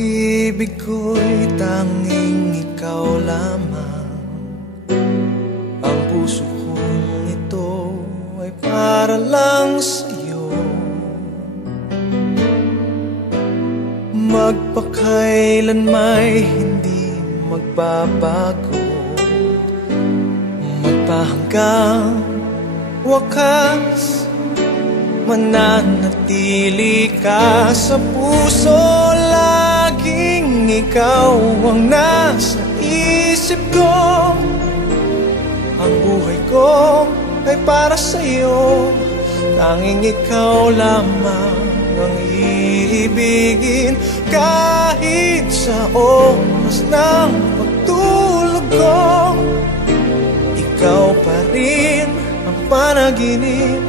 pag-ibig ko'y tanging ikaw lamang. Ang puso kong ito ay para lang sa'yo. Magpakailan may hindi magbabago, magpahanggang wakas, mananatili ka sa puso. Laging ikaw ang nasa isip ko. Ang buhay ko ay para sa'yo. Tanging ikaw lamang ang iibigin. Kahit sa oras ng pagtulog ko, ikaw pa rin ang panaginip.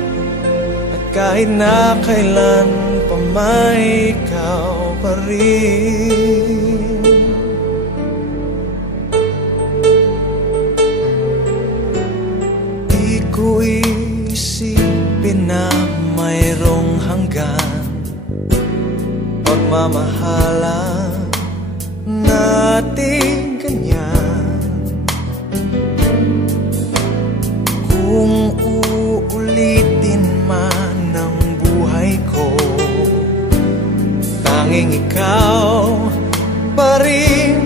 Kahit na kailan pa may ikaw pa rin. Di ko isipin na mayroong hanggan pagmamahalan natin ganyan. Kung uulitin man tanging ikaw pa rin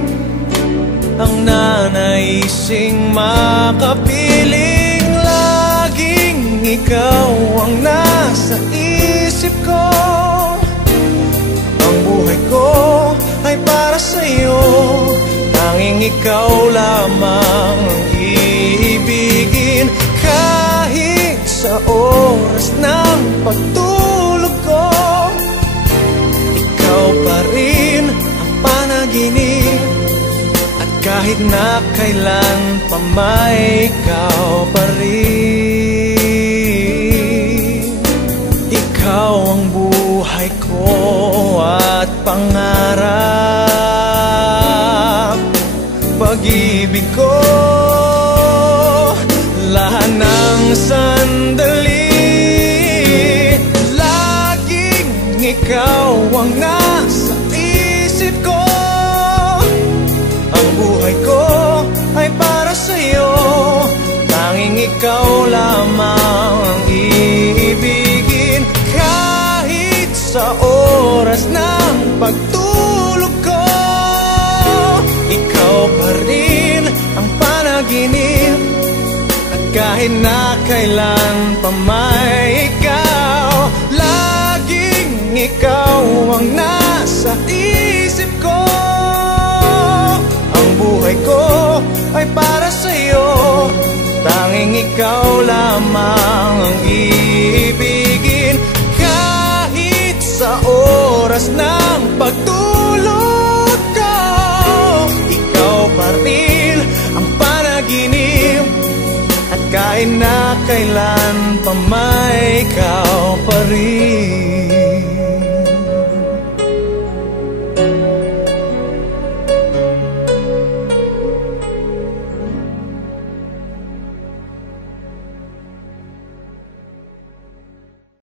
ang nanaising makapiling. Laging ikaw ang nasa isip ko. Ang buhay ko ay para sa'yo. Tanging ikaw lamang ang iibigin. Kahit sa oras ng pagtulog ko, ikaw pa rin ang panaginip. At kahit na kailan pa may ikaw pa rin. Ikaw ang buhay ko at pangarap, pag-ibig ko. Lahat ng sandali, laging ikaw ang nasa isip ko. Ang buhay ko ay para sa'yo. Tanging ikaw lamang ang iibigin. Kahit sa oras ng pagtulog ko, ikaw pa rin ang panaginip. At kahit na kailan pa may ikaw, laging ikaw ang nasa isip ko. Ang buhay ko ay para sa'yo. Tanging ikaw lamang ang iibigin. Kahit sa oras ng pagtulog ko, ikaw pa rin ang panaginip. At kahit na kailan pa may ikaw pa rin.